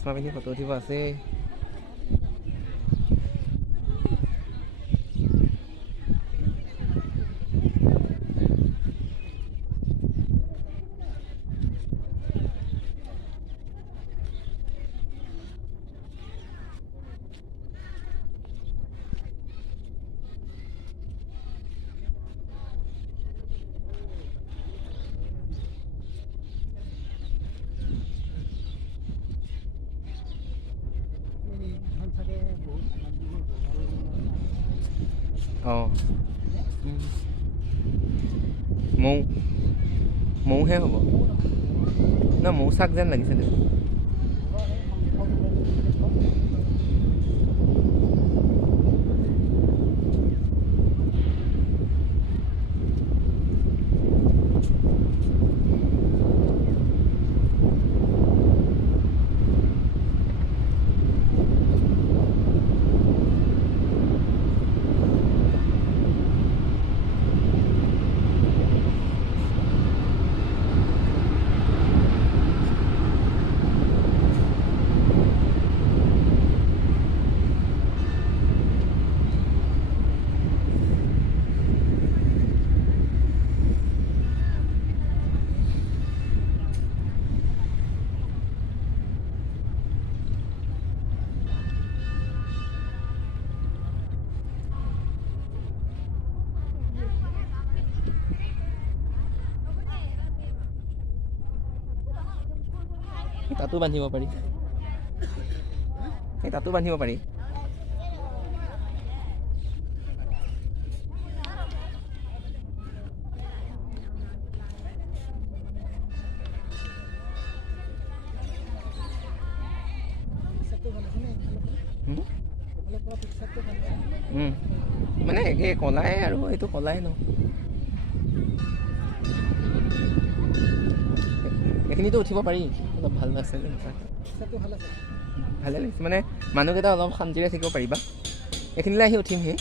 চশমা পিন্ধি ফটো উঠিব আছে। অঁ মৌহে হ'ব ন, মৌচাক যেন লাগিছে দেখোন। তাতো বান্ধিব পাৰি, এই তাতো বান্ধিব পাৰি। মানে একে কলাই আৰু এইটো কলাই ন, এইখিনিতো উঠিব পাৰি, অলপ ভাল আছে। ভালে লাগিছে, মানে মানুহকেইটা অলপ শান্তিৰে থাকিব পাৰিবা। এইখিনিলৈ আহি উঠিমহি।